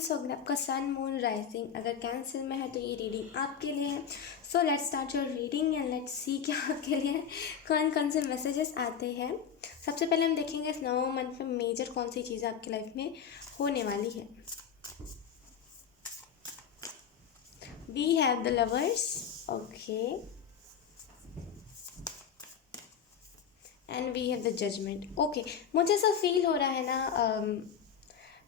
Friends, अगर आपका sun moon rising अगर कैंसर में है तो ये रीडिंग आपके लिए है। So let's start your reading and let's see कि आपके लिए कौन कौन से मैसेजेस आते हैं। सबसे पहले हम देखेंगे इस नवंबर मंथ में मेजर कौन सी चीज़ें आपकी लाइफ में होने वाली है। We have the lovers, okay, and we have the judgement. Okay, मुझे ऐसा फील हो रहा है ना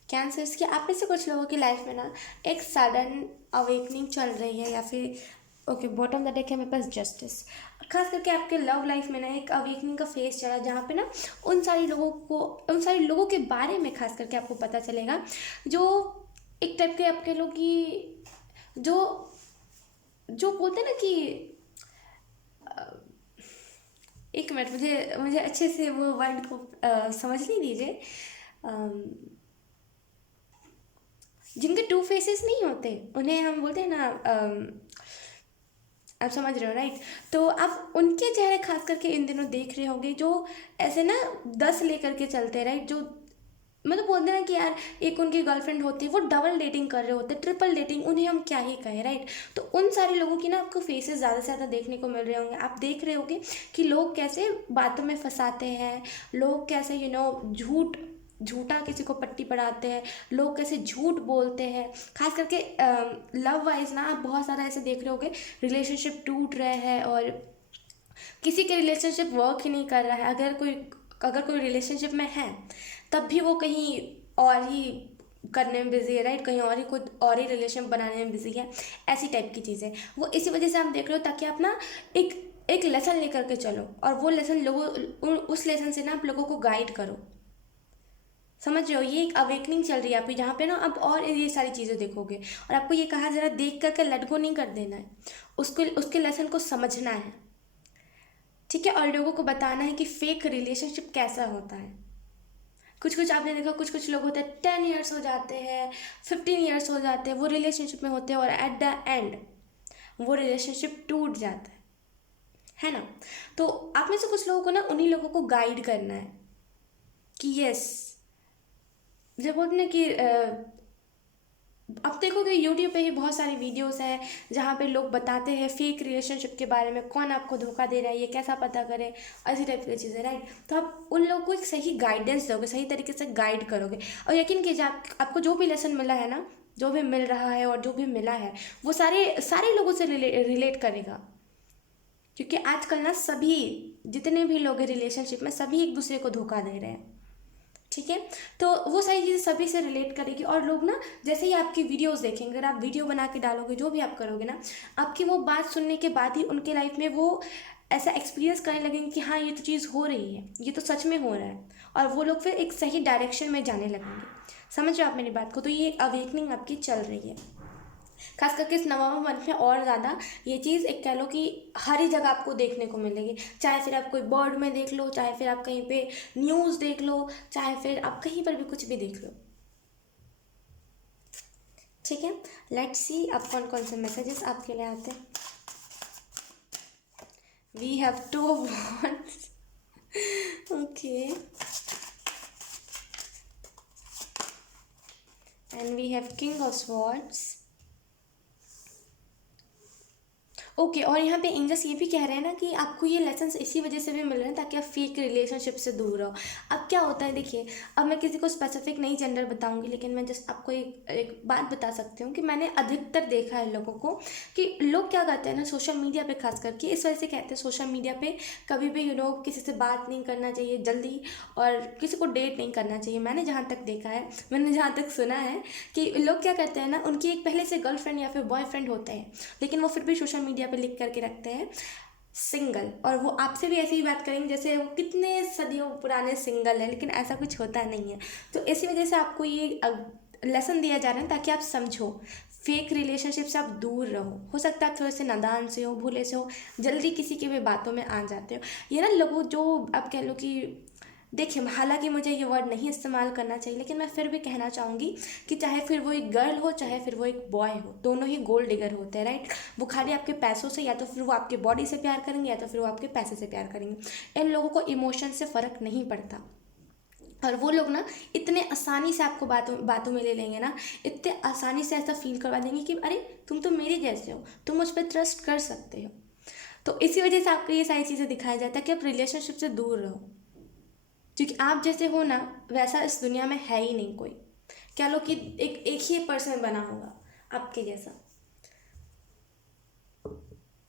कैंसर्स की आप में से कुछ लोगों की लाइफ में ना एक सडन अवेकनिंग चल रही है, या फिर ओके बॉटम द डेक है मेरे पास जस्टिस। खास करके आपके लव लाइफ में ना एक अवेकनिंग का फेज चला जहाँ पे ना उन सारे लोगों के बारे में खास करके आपको पता चलेगा जो एक टाइप के आपके लोग की जो जो बोलते हैं ना कि एक मिनट, मुझे अच्छे से वो वर्ड को समझने दीजिए। जिनके टू फेसेस नहीं होते उन्हें हम बोलते हैं ना, आप समझ रहे हो राइट। तो आप उनके चेहरे खास करके इन दिनों देख रहे होंगे जो ऐसे ना 10 लेकर के चलते हैं राइट। जो मतलब बोलते हैं ना कि यार एक उनकी गर्लफ्रेंड होती है, वो डबल डेटिंग कर रहे होते हैं, ट्रिपल डेटिंग, उन्हें हम क्या ही कहें राइट। तो उन सारे लोगों की ना आपको फेसेस ज़्यादा से ज़्यादा देखने को मिल रहे होंगे। आप देख रहे होंगे कि लोग कैसे बातों में फंसाते हैं, लोग कैसे झूठा किसी को पट्टी पढ़ाते हैं, लोग कैसे झूठ बोलते हैं। खास करके लव वाइज ना आप बहुत सारा ऐसे देख रहे होगे रिलेशनशिप टूट रहे हैं और किसी के रिलेशनशिप वर्क ही नहीं कर रहा है। अगर कोई रिलेशनशिप में है तब भी वो कहीं और ही करने में बिजी है राइट, कहीं और ही कुछ और ही रिलेशन बनाने में बिजी है। ऐसी टाइप की चीज़ें वो इसी वजह से हम देख रहे हो, ताकि आप ना एक एक लेसन लेकर के चलो और वो लेसन उस लेसन से ना आप लोगों को गाइड करो। समझ रहे हो, ये एक अवेकनिंग चल रही है आपकी जहाँ पे ना अब और ये सारी चीज़ें देखोगे। और आपको ये कहा जरा देख करके लेट गो नहीं कर देना है, उसके लेसन को समझना है, ठीक है। और लोगों को बताना है कि फेक रिलेशनशिप कैसा होता है। कुछ आपने देखा, कुछ लोग होते हैं 10 ईयर्स हो जाते हैं, 15 ईयर्स हो जाते हैं, वो रिलेशनशिप में होते हैं और एट द एंड वो रिलेशनशिप टूट जाता है ना। तो आप में से कुछ लोगों को ना उन्हीं लोगों को गाइड करना है कि यस, जब बोलते ना कि अब देखोगे यूट्यूब पे ही बहुत सारी वीडियोस हैं जहाँ पे लोग बताते हैं फेक रिलेशनशिप के बारे में, कौन आपको धोखा दे रहा है, ये कैसा पता करें, ऐसी टाइप की चीज़ें राइट। तो आप उन लोगों को एक सही गाइडेंस दोगे, सही तरीके से गाइड करोगे। और यकीन कीजिए आपको जो भी लेसन मिला है ना, जो भी मिल रहा है और जो भी मिला है वो सारे लोगों से रिलेट करेगा। क्योंकि आजकल ना सभी जितने भी लोग हैं रिलेशनशिप में सभी एक दूसरे को धोखा दे रहे हैं, ठीक है। तो वो सारी चीज़ें सभी से रिलेट करेगी। और लोग ना जैसे ही आपकी वीडियोस देखेंगे, अगर आप वीडियो बना के डालोगे, जो भी आप करोगे ना, आपकी वो बात सुनने के बाद ही उनके लाइफ में वो ऐसा एक्सपीरियंस करने लगेंगे कि हाँ ये तो चीज़ हो रही है, ये तो सच में हो रहा है। और वो लोग फिर एक सही डायरेक्शन में जाने लगेंगे। समझ रहे हो आप मेरी बात को। तो ये अवेकनिंग आपकी चल रही है खास करके इस नवंबर मंथ में। और ज़्यादा ये चीज़ एक कह लो कि हर ही जगह आपको देखने को मिलेगी, चाहे फिर आप कोई बर्ड में देख लो, चाहे फिर आप कहीं पे न्यूज़ देख लो, चाहे फिर आप कहीं पर भी कुछ भी देख लो, ठीक है। लेट्स सी अब कौन कौन से मैसेजेस आपके लिए आते हैं। We have 2 wands, okay, and we have king of swords, okay. और यहाँ पे एंजल्स ये भी कह रहे हैं ना कि आपको ये लेसन्स इसी वजह से भी मिल रहे हैं ताकि आप फेक रिलेशनशिप से दूर रहो। अब क्या होता है देखिए, अब मैं किसी को स्पेसिफिक नहीं जेंडर बताऊंगी, लेकिन मैं जस्ट आपको एक बात बता सकती हूँ कि मैंने अधिकतर देखा है लोगों को कि लोग क्या करते हैं ना सोशल मीडिया पे, खास करके इस वजह से कहते हैं सोशल मीडिया पे कभी भी किसी से बात नहीं करना चाहिए जल्दी, और किसी को डेट नहीं करना चाहिए। मैंने जहाँ तक देखा है, मैंने जहाँ तक सुना है कि लोग क्या करते हैं ना, उनकी एक पहले से गर्लफ्रेंड या फिर बॉयफ्रेंड होते हैं, लेकिन वो फिर भी सोशल मीडिया पे लिख करके रखते हैं सिंगल, और वो आपसे भी ऐसी ही बात करेंगे जैसे वो कितने सदियों पुराने सिंगल है, लेकिन ऐसा कुछ होता नहीं है। तो इसी वजह से आपको ये लेसन दिया जा रहा है ताकि आप समझो, फेक रिलेशनशिप से आप दूर रहो। हो सकता है आप थोड़े से नादान से हो, भूले से हो, जल्दी किसी की भी बातों में आ जाते हो। ये ना लोगों जो आप कह लो कि देखिए, हालांकि मुझे ये वर्ड नहीं इस्तेमाल करना चाहिए, लेकिन मैं फिर भी कहना चाहूँगी कि चाहे फिर वो एक गर्ल हो, चाहे फिर वो एक बॉय हो, दोनों ही गोल्ड डिगर होते हैं राइट। वो खाली आपके पैसों से, या तो फिर वो आपके बॉडी से प्यार करेंगे, या तो फिर वो आपके पैसे से प्यार करेंगे। इन लोगों को इमोशन से फ़र्क नहीं पड़ता। और वो लोग ना इतने आसानी से आपको बातों बातों में ले लेंगे ना, इतने आसानी से ऐसा फील करवा देंगे कि अरे तुम तो मेरे जैसे हो, तुम मुझ पर ट्रस्ट कर सकते हो। तो इसी वजह से आपको ये सारी चीज़ें दिखाया जाता है कि आप रिलेशनशिप से दूर रहो, क्योंकि आप जैसे हो ना वैसा इस दुनिया में है ही नहीं कोई। कह लो कि एक ही पर्सन बना होगा आपके जैसा।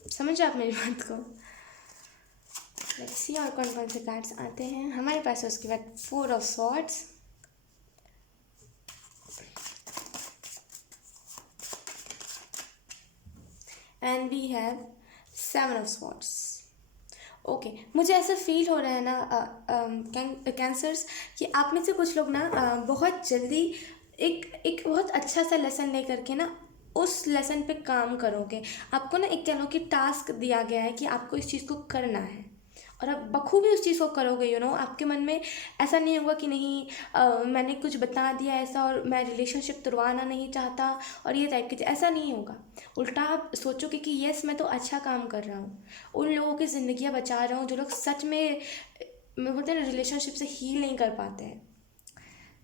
समझ आप मेरी बात को। लेट्स सी और कौन कौन से कार्ड्स आते हैं हमारे पास। उसके बाद 4 of swords, and we have 7 of swords. Okay, मुझे ऐसा फील हो रहा है ना कैंसर्स कि आप में से कुछ लोग ना बहुत जल्दी एक एक बहुत अच्छा सा लेसन ले करके ना उस लेसन पे काम करोगे। आपको ना एक कह लो कि टास्क दिया गया है कि आपको इस चीज़ को करना है, और आप बखूबी उस चीज़ को करोगे। आपके मन में ऐसा नहीं होगा कि नहीं मैंने कुछ बता दिया ऐसा और मैं रिलेशनशिप तुड़वाना नहीं चाहता और ये टाइप की चीज़, ऐसा नहीं होगा। उल्टा आप सोचोगे कि यस मैं तो अच्छा काम कर रहा हूँ, उन लोगों की ज़िंदगियाँ बचा रहा हूँ जो लोग सच में बोलते हैं रिलेशनशिप से हील नहीं कर पाते हैं।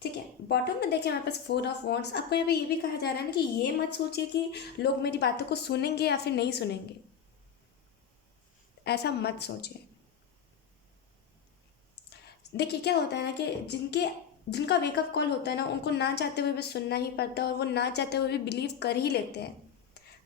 ठीक है, बॉटम में देखिए हमारे पास 4 ऑफ वॉन्ड्स। आपको यहाँ पे ये भी कहा जा रहा है ना कि ये मत सोचिए कि लोग मेरी बातों को सुनेंगे या फिर नहीं सुनेंगे, ऐसा मत सोचिए। देखिए क्या होता है ना कि जिनका वेकअप कॉल होता है ना, उनको ना चाहते हुए भी सुनना ही पड़ता है और वो ना चाहते हुए भी बिलीव कर ही लेते हैं।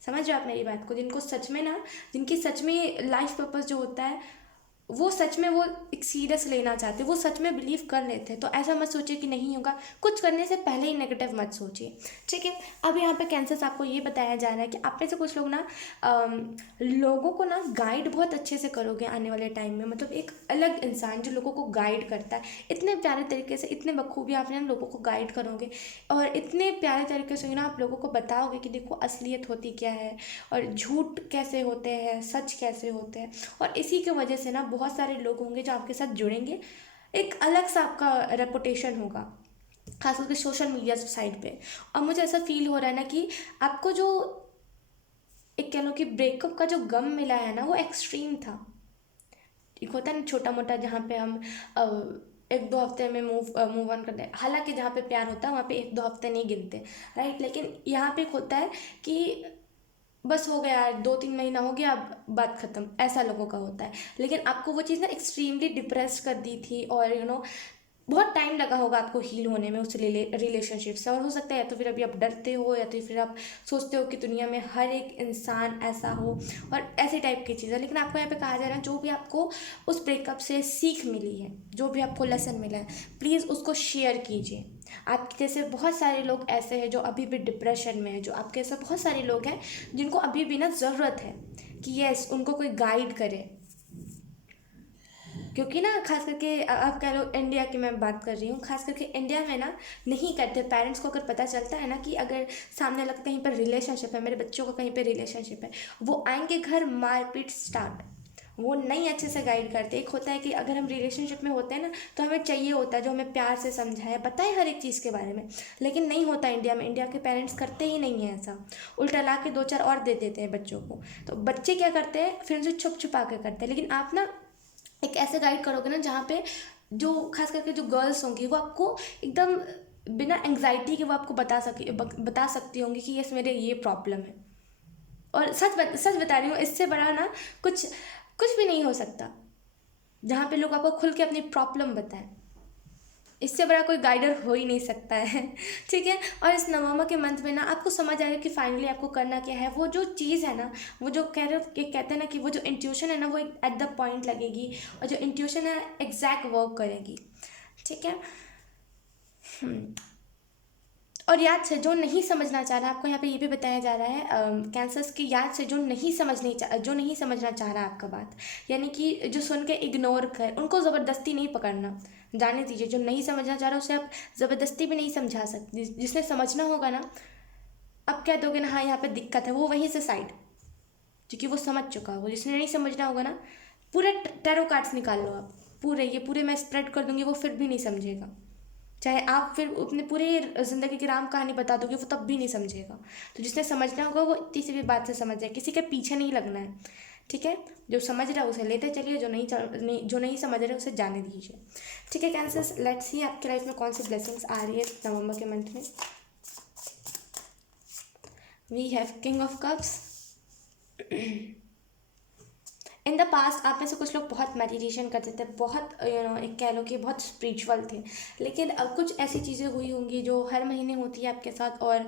समझ रहे हो आप मेरी बात को। जिनको सच में ना, जिनकी सच में लाइफ पर्पस जो होता है वो सच में वो एक सीरियस लेना चाहते, वो सच में बिलीव कर लेते हैं। तो ऐसा मत सोचिए कि नहीं होगा, कुछ करने से पहले ही नेगेटिव मत सोचिए। ठीक है, अब यहाँ पे कैंसर्स आपको ये बताया जा रहा है कि आप में से कुछ लोग ना लोगों को ना गाइड बहुत अच्छे से करोगे आने वाले टाइम में। मतलब एक अलग इंसान जो लोगों को गाइड करता है, इतने प्यारे तरीके से, इतने बखूबी आप ना लोगों को गाइड करोगे और इतने प्यारे तरीके से ना आप लोगों को बताओगे कि देखो असलियत होती क्या है और झूठ कैसे होते हैं, सच कैसे होते हैं। और इसी की वजह से ना बहुत सारे लोग होंगे जो आपके साथ जुड़ेंगे, एक अलग सा आपका रेपुटेशन होगा, खास करके सोशल मीडिया साइड पे। और मुझे ऐसा फील हो रहा है ना कि आपको जो एक कह लो कि ब्रेकअप का जो गम मिला है ना वो एक्सट्रीम था। एक होता है ना छोटा मोटा जहाँ पे हम अ, 1-2 हफ्ते में मूव ऑन करते हैं, हालांकि जहाँ पे प्यार होता है वहाँ पे 1-2 हफ्ते नहीं गिनते, राइट। लेकिन यहाँ पे एक होता है कि बस हो गया, 2-3 महीना हो गया, अब बात खत्म, ऐसा लोगों का होता है। लेकिन आपको वो चीज़ ना एक्सट्रीमली डिप्रेस कर दी थी और बहुत टाइम लगा होगा आपको हील होने में उस रिलेशनशिप से। और हो सकता है या तो फिर अभी आप डरते हो या तो फिर आप सोचते हो कि दुनिया में हर एक इंसान ऐसा हो और ऐसे टाइप की चीज़ें। लेकिन आपको यहाँ पे कहा जा रहा है जो भी आपको उस ब्रेकअप से सीख मिली है, जो भी आपको लेसन मिला है, प्लीज़ उसको शेयर कीजिए। आपके जैसे बहुत सारे लोग ऐसे हैं जो अभी भी डिप्रेशन में है, जो आपके जैसे बहुत सारे लोग हैं जिनको अभी भी ना ज़रूरत है कि यस उनको कोई गाइड करे। क्योंकि ना खास करके अब कह लो इंडिया की मैं बात कर रही हूँ, खास करके इंडिया में ना नहीं करते। पेरेंट्स को अगर पता चलता है ना कि अगर सामने लगता कहीं पर रिलेशनशिप है, मेरे बच्चों का कहीं पर रिलेशनशिप है, वो आएंगे घर मारपीट स्टार्ट। वो नहीं अच्छे से गाइड करते। एक होता है कि अगर हम रिलेशनशिप में होते हैं ना तो हमें चाहिए होता है जो हमें प्यार से समझाए, बताए हर एक चीज़ के बारे में। लेकिन नहीं होता इंडिया में, इंडिया के पेरेंट्स करते ही नहीं है ऐसा। उल्टा ला के 2-4 और दे देते हैं बच्चों को। तो बच्चे क्या करते हैं फिर उनसे छुप छुपा के करते हैं। लेकिन आप ना एक ऐसे गाइड करोगे ना जहाँ पे जो खास करके जो गर्ल्स होंगी वो आपको एकदम बिना एंग्जाइटी के वो आपको बता सकती होंगी कि यस मेरे ये प्रॉब्लम है। और सच बता रही हूँ, इससे बड़ा ना कुछ कुछ भी नहीं हो सकता जहाँ पे लोग आपको खुल के अपनी प्रॉब्लम बताएं। इससे बड़ा कोई गाइडर हो ही नहीं सकता है। ठीक है, और इस नवंबर के मंथ में ना आपको समझ आएगा कि फाइनली आपको करना क्या है। वो जो चीज़ है ना, वो जो कहते हैं ना कि वो जो इंट्यूशन है ना वो एट द पॉइंट लगेगी और जो इंट्यूशन है एग्जैक्ट वर्क करेगी। ठीक है। और याद से जो नहीं समझना चाह रहा, आपको यहाँ पे ये भी बताया जा रहा है कैंसर्स की याद से जो नहीं समझना चाह रहा आपका बात, यानी कि जो सुन के इग्नोर कर, उनको ज़बरदस्ती नहीं पकड़ना, जाने दीजिए। जो नहीं समझना चाह रहा उसे आप ज़बरदस्ती भी नहीं समझा सकते। जिसने समझना होगा ना, अब क्या दोगे ना, हाँ यहाँ पे दिक्कत है, वो वहीं से साइड, क्योंकि वो समझ चुका होगा। जिसने नहीं समझना होगा ना, पूरे टैरो कार्ड्स निकाल लो आप, पूरे मैं स्प्रेड कर दूंगी, वो फिर भी नहीं समझेगा। चाहे आप फिर अपने पूरे ज़िंदगी की राम कहानी बता दोगे, वो तब भी नहीं समझेगा। तो जिसने समझना होगा वो इतनी सी भी बात से समझ जाए, किसी के पीछे नहीं लगना है। ठीक है, जो समझ रहा है उसे लेते चलिए, जो नहीं समझ रहे उसे जाने दीजिए। ठीक है कैंसर्स, लेट्स सी आपके लाइफ में कौन सी ब्लेसिंग्स आ रही है नवंबर के मंथ में। We have king of cups. In the past आप में से कुछ लोग बहुत मेडिटेशन करते थे, बहुत एक कह लो कि बहुत स्पिरिचुअल थे, लेकिन अब कुछ ऐसी चीज़ें हुई होंगी जो हर महीने होती है आपके साथ, और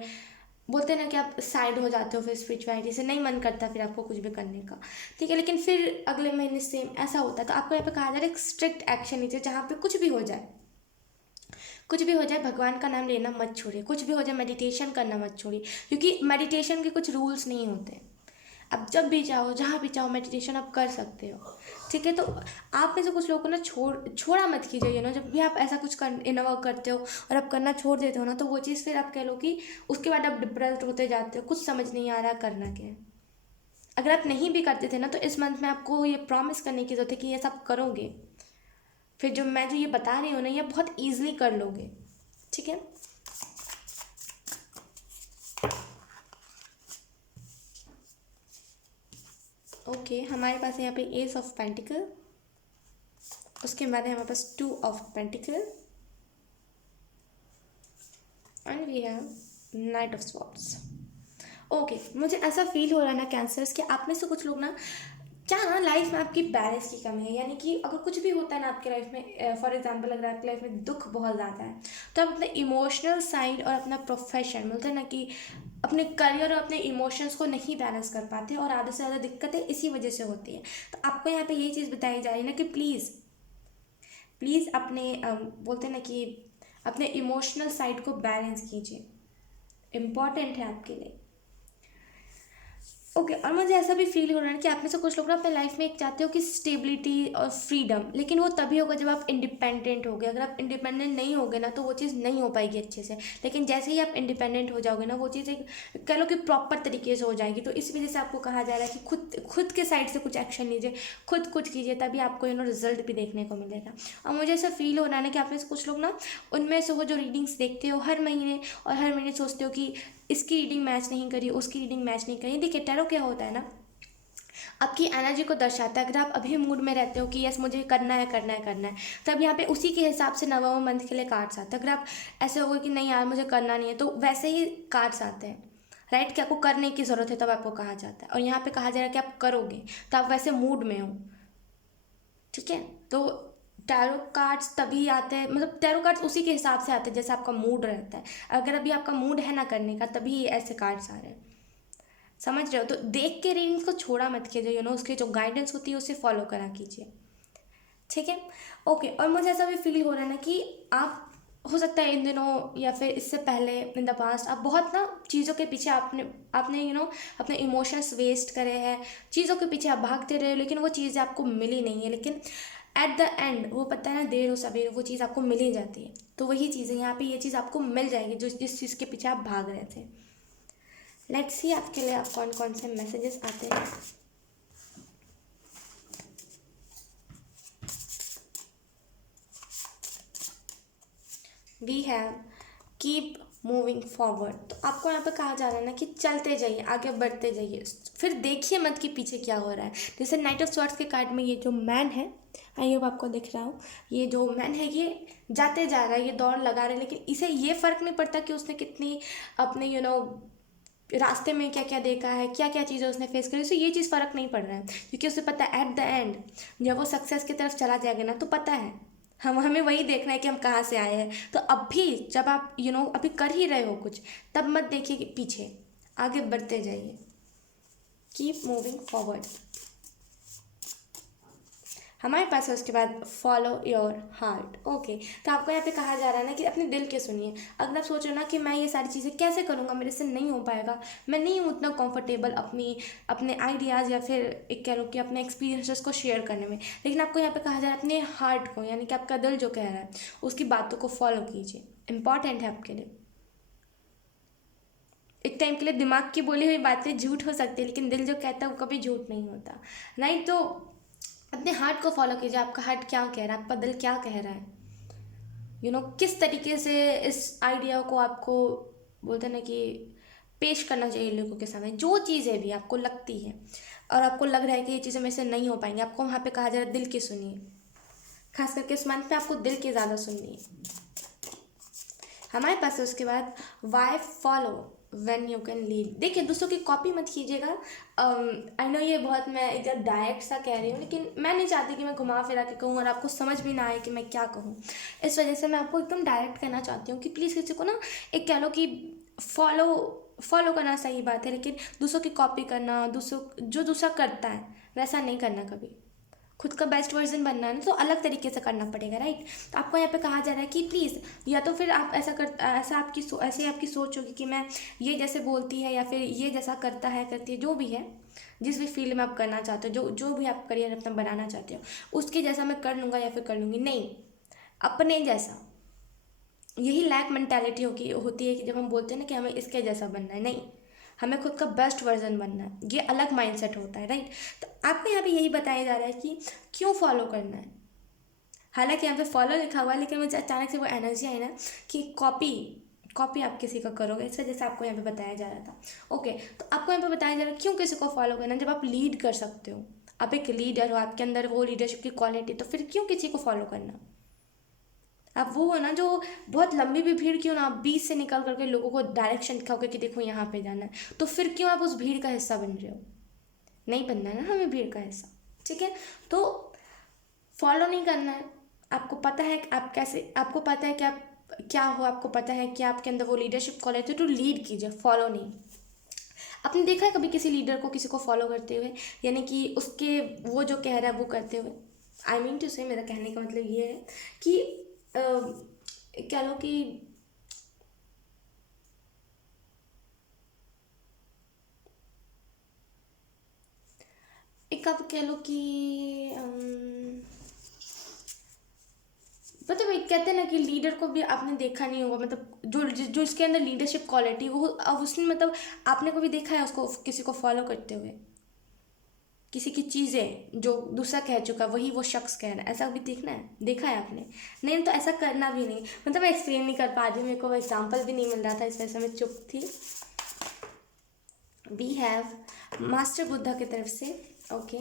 बोलते हैं ना कि आप साइड हो जाते हो फिर स्पिरिचुअलिटी से, नहीं मन करता फिर आपको कुछ भी करने का। ठीक है, लेकिन फिर अगले महीने सेम ऐसा होता है। तो आपको यहाँ पे कहा जा रहा है एक स्ट्रिक्ट एक्शन लीजिए, जहाँ पे कुछ भी हो जाए, कुछ भी हो जाए भगवान का नाम लेना मत छोड़िए, कुछ भी हो जाए मेडिटेशन करना मत छोड़िए, क्योंकि मेडिटेशन के कुछ रूल्स नहीं होते। अब जब भी चाहो जहाँ भी चाहो मेडिटेशन आप कर सकते हो। ठीक है, तो आप में से कुछ लोगों को ना छोड़ा मत कीजिए ना, जब भी आप ऐसा कुछ इनोवा करते हो और आप करना छोड़ देते हो ना, तो वो चीज़ फिर आप कह लो कि उसके बाद आप डिप्रेस्ड होते जाते हो, कुछ समझ नहीं आ रहा करना क्या है। अगर आप नहीं भी करते थे ना, तो इस मंथ में आपको ये प्रॉमिस करने की जरूरत है कि ये सब करोगे, फिर जो ये बता रही हूँ ना, ये बहुत ईजिली कर लोगे। ठीक है, ओके हमारे पास है यहाँ पे एस ऑफ पेंटिकल, उसके बाद है हमारे पास 2 of pentacle, and we have knight of swords. Okay, मुझे ऐसा फील हो रहा है ना कैंसर्स कि आप में से कुछ लोग ना, क्या ना लाइफ में आपकी बैलेंस की कमी है। यानी कि अगर कुछ भी होता है ना आपकी लाइफ में, फॉर एग्जांपल अगर आपकी लाइफ में दुख बहुत ज़्यादा है, तो आप अपने इमोशनल साइड और अपना प्रोफेशन, बोलते हैं ना कि अपने करियर और अपने इमोशंस को नहीं बैलेंस कर पाते, और आधे से ज़्यादा दिक्कतें इसी वजह से होती है। तो आपको यहाँ पे ये चीज़ बताई जा रही है ना कि प्लीज़ प्लीज़ अपने बोलते हैं ना कि अपने इमोशनल साइड को बैलेंस कीजिए, इम्पॉर्टेंट है आपके लिए। ओके, और मुझे ऐसा भी फील हो रहा है कि आप में से कुछ लोग ना अपने लाइफ में एक चाहते हो कि स्टेबिलिटी और फ्रीडम, लेकिन वो तभी होगा जब आप इंडिपेंडेंट होगे। अगर आप इंडिपेंडेंट नहीं होगे ना, तो वो चीज़ नहीं हो पाएगी अच्छे से। लेकिन जैसे ही आप इंडिपेंडेंट हो जाओगे ना, वो चीज़ एक कह लो कि प्रॉपर तरीके से हो जाएगी। तो इस वजह से आपको कहा जा रहा है कि खुद खुद के साइड से कुछ एक्शन लीजिए, खुद कुछ कीजिए, तभी आपको रिजल्ट भी देखने को मिलेगा। और मुझे ऐसा फील हो रहा है ना कि आप में से कुछ लोग ना, उनमें से वो जो रीडिंग्स देखते हो हर महीने, और हर महीने सोचते हो कि इसकी रीडिंग मैच नहीं करी, उसकी रीडिंग मैच नहीं करी। देखिए टैरो क्या होता है ना, आपकी एनर्जी को दर्शाता है। अगर आप अभी मूड में रहते हो कि यस मुझे करना है करना है करना है, तब यहाँ पे उसी के हिसाब से नवंबर मंथ के लिए कार्ड्स आते हैं। अगर आप ऐसे हो कि नहीं यार मुझे करना नहीं है, तो वैसे ही कार्ड्स आते हैं, राइट, कि आपको करने की ज़रूरत है तब आपको कहा जाता है। और यहाँ पे कहा जा रहा है कि आप करोगे, तो आप वैसे मूड में हो। ठीक है, तो टैरो कार्ड्स तभी आते हैं, मतलब टैरो कार्ड्स उसी के हिसाब से आते हैं जैसे आपका मूड रहता है। अगर अभी आपका मूड है ना करने का, तभी ऐसे कार्ड्स आ रहे हैं, समझ रहे हो। तो देख के रीडिंग्स को छोड़ा मत कीजिए, उसकी जो गाइडेंस होती है उसे फॉलो करा कीजिए। ठीक है, ओके, और मुझे ऐसा भी फील हो रहा है ना कि आप, हो सकता है इन दिनों या फिर इससे पहले इन द पास्ट, आप बहुत ना चीज़ों के पीछे आपने आपने अपने इमोशंस वेस्ट करे हैं, चीज़ों के पीछे आप भागते रहे, लेकिन वो चीज़ें आपको मिली नहीं है। लेकिन एट द एंड वो पता है ना, देर हो सवेर वो चीज़ आपको मिल ही जाती है। तो वही चीज़ है यहाँ पे, ये चीज़ आपको मिल जाएगी जो जिस चीज़ के पीछे आप भाग रहे थे। लेट्स सी आपके लिए आप कौन कौन से मैसेजेस आते हैं। We have keep moving forward. तो आपको यहाँ पे कहा जा रहा है ना कि चलते जाइए, आगे बढ़ते जाइए, फिर देखिए मत कि पीछे क्या हो रहा है। जैसे नाइट ऑफ स्वॉर्ड्स के कार्ड में ये जो मैन है, आई होप आपको दिख रहा हो, ये जो मैन है ये जाते जा रहा है, ये दौड़ लगा रहा है, लेकिन इसे ये फर्क नहीं पड़ता कि उसने कितनी अपने रास्ते में क्या क्या देखा है, क्या क्या चीज़ें उसने फेस करी, उसे ये चीज़ फ़र्क नहीं पड़ रहा है, क्योंकि उसे पता है एट द एंड जब वो सक्सेस की तरफ चला जाएगा ना, तो पता है हमें वही देखना है कि हम कहाँ से आए हैं। तो अभी जब आप अभी कर ही रहे हो कुछ, तब मत देखिए कि पीछे, आगे बढ़ते जाइए, कीप मूविंग फॉरवर्ड। हमारे पास है उसके बाद फॉलो योर हार्ट। ओके, तो आपको यहाँ पे कहा जा रहा है ना कि अपने दिल के सुनिए। अगर आप सोच रहे हो ना कि मैं ये सारी चीज़ें कैसे करूँगा, मेरे से नहीं हो पाएगा, मैं नहीं हूँ उतना कंफर्टेबल अपने आइडियाज़ या फिर एक कह लो कि अपने एक्सपीरियंसेस को शेयर करने में, लेकिन आपको यहाँ पे कहा जा रहा है अपने हार्ट को, यानी कि आपका दिल जो कह रहा है उसकी बातों को फॉलो कीजिए, इंपॉर्टेंट है आपके लिए। एक टाइम के लिए दिमाग की बोली हुई बातें झूठ हो सकती है, लेकिन दिल जो कहता है वो कभी झूठ नहीं होता, राइट। तो अपने हार्ट को फॉलो कीजिए, आपका हार्ट क्या कह रहा है, आपका दिल क्या कह रहा है, किस तरीके से इस आइडिया को आपको, बोलते हैं ना कि पेश करना चाहिए लोगों के सामने, जो चीज़ें भी आपको लगती है। और आपको लग रहा है कि ये चीज़ें मेरे से नहीं हो पाएंगी, आपको वहाँ पे कहा जा रहा है दिल की सुनिए। खास करके इस मंथ पे आपको दिल की ज़्यादा सुननी है। हमारे पास है उसके बाद why follow when you can lead. देखिए दूसरों की कॉपी मत कीजिएगा। आई नो ये बहुत मैं एकदम डायरेक्ट सा कह रही हूँ, लेकिन मैं नहीं चाहती कि मैं घुमा फिरा के कहूँ और आपको समझ भी ना आए कि मैं क्या कहूँ। इस वजह से मैं आपको एकदम डायरेक्ट कहना चाहती हूँ कि प्लीज़ किसी को ना, एक कह लो कि फॉलो करना सही बात है, लेकिन दूसरों की कॉपी करना, जो दूसरा करता है वैसा नहीं करना कभी। खुद का बेस्ट वर्जन बनना है ना, तो अलग तरीके से करना पड़ेगा, राइट। तो आपको यहाँ पे कहा जा रहा है कि प्लीज़, या तो फिर आप ऐसे आपकी सोच होगी कि मैं ये जैसे बोलती है या फिर ये जैसा करता है करती है, जो भी है, जिस भी फील्ड में आप करना चाहते हो, जो भी आप करियर अपना बनाना चाहते हो, उसके जैसा मैं कर लूँगा या फिर कर लूँगी, नहीं, अपने जैसा। यही लैक मेंटालिटी होती है कि जब हम बोलते हैं ना कि हमें इसके जैसा बनना है, नहीं, हमें खुद का बेस्ट वर्जन बनना है, ये अलग माइंडसेट होता है, राइट। तो आपको यहाँ पे यही बताया जा रहा है कि क्यों फॉलो करना है। हालांकि यहाँ पे फॉलो लिखा हुआ है, लेकिन मुझे अचानक से वो एनर्जी आई ना कि कॉपी आप किसी का करोगे, इस वजह से आपको यहाँ पे बताया जा रहा था। ओके, तो आपको यहाँ पे बताया जा रहा है क्यों किसी को फॉलो करना है। जब आप लीड कर सकते हो, आप एक लीडर हो, आपके अंदर वो लीडरशिप की क्वालिटी, तो फिर क्यों किसी को फॉलो करना। आप वो हो ना जो बहुत लंबी भी भीड़ क्यों ना, आप बीच से निकल करके लोगों को डायरेक्शन दिखाओगे कि देखो यहाँ पे जाना है, तो फिर क्यों आप उस भीड़ का हिस्सा बन रहे हो। नहीं बनना है ना हमें भीड़ का हिस्सा, ठीक है। तो फॉलो नहीं करना है। आपको पता है कि आप कैसे, आपको पता है कि आप क्या हो, आपको पता है कि आपके अंदर वो लीडरशिप क्वालिटी, तो लीड कीजिए, फॉलो नहीं। आपने देखा है कभी किसी लीडर को किसी को फॉलो करते हुए, यानी कि उसके वो जो कह रहा है वो करते हुए। आई मीन टू से, मेरा कहने का मतलब ये है कि कह लो कि एक आप कह लो कि मतलब एक कहते हैं ना कि लीडर को भी आपने देखा नहीं होगा, मतलब जो इसके अंदर लीडरशिप क्वालिटी, वो अब उसने मतलब आपने कभी देखा है उसको किसी को फॉलो करते हुए, किसी की चीज़ें जो दूसरा कह चुका वही वो शख्स कह रहा है, ऐसा भी देखा है आपने। नहीं तो ऐसा करना भी नहीं, मतलब मैं एक्सप्लेन नहीं कर पा रही हूँ, मेरे को एग्जाम्पल भी नहीं मिल रहा था, इस वजह से मैं चुप थी। वी हैव मास्टर बुद्धा की तरफ से। ओके,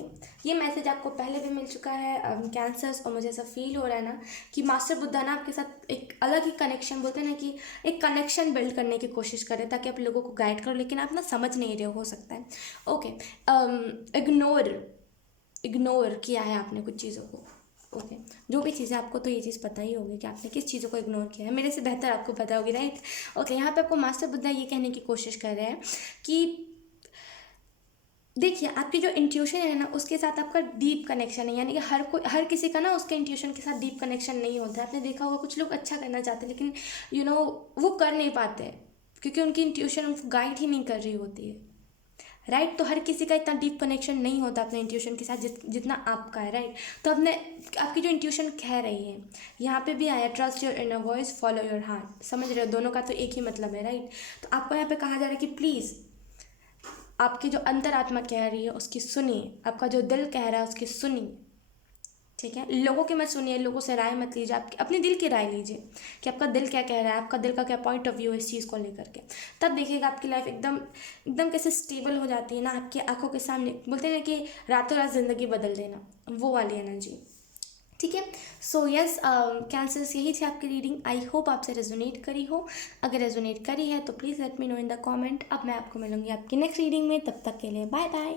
ये मैसेज आपको पहले भी मिल चुका है कैंसर्स, और मुझे ऐसा फील हो रहा है ना कि मास्टर बुद्धा ना आपके साथ एक अलग ही कनेक्शन, बोलते हैं ना कि एक कनेक्शन बिल्ड करने की कोशिश करें ताकि आप लोगों को गाइड करो, लेकिन आप ना समझ नहीं रहे हो सकता है। ओके, इग्नोर किया है आपने कुछ चीज़ों को। ओके, जो भी चीज़ें, आपको तो ये चीज़ पता ही होगी कि आपने किस चीज़ों को इग्नोर किया है, मेरे से बेहतर आपको पता होगी, राइट। ओके, यहाँ पे आपको मास्टर बुद्धा ये कहने की कोशिश कर रहे हैं कि देखिए आपकी जो इंट्यूशन है ना, उसके साथ आपका डीप कनेक्शन है, यानी कि हर किसी का ना उसके इंट्यूशन के साथ डीप कनेक्शन नहीं होता है। आपने देखा होगा कुछ लोग अच्छा करना चाहते हैं, लेकिन वो कर नहीं पाते क्योंकि उनकी इंट्यूशन उनको गाइड ही नहीं कर रही होती है, राइट। तो हर किसी का इतना डीप कनेक्शन नहीं होता अपने इंट्यूशन के साथ जितना आपका है, राइट। तो आपकी जो इंट्यूशन कह रही है, यहाँ पे भी आया trust your inner voice, follow your heart, समझ रहे हो, दोनों का तो एक ही मतलब है, राइट। तो आपको यहाँ पे कहा जा रहा है कि प्लीज़ आपकी जो अंतरात्मा कह रही है उसकी सुनिए, आपका जो दिल कह रहा है उसकी सुनिए, ठीक है। लोगों की मत सुनिए, लोगों से राय मत लीजिए, आपकी अपने दिल की राय लीजिए कि आपका दिल क्या कह रहा है, आपका दिल का क्या पॉइंट ऑफ व्यू है इस चीज़ को लेकर के। तब देखिएगा आपकी लाइफ एकदम एकदम कैसे स्टेबल हो जाती है ना, आपकी आंखों के सामने, बोलते हैं ना कि रातों रात ज़िंदगी बदल देना, वो वाली एनर्जी, ठीक है। सो यस कैंसर्स, यही थी आपकी रीडिंग। आई होप आपसे रेजोनेट करी हो। अगर रेजोनेट करी है तो please let me know in the comment. अब मैं आपको मिलूंगी आपकी नेक्स्ट रीडिंग में, तब तक के लिए बाय बाय।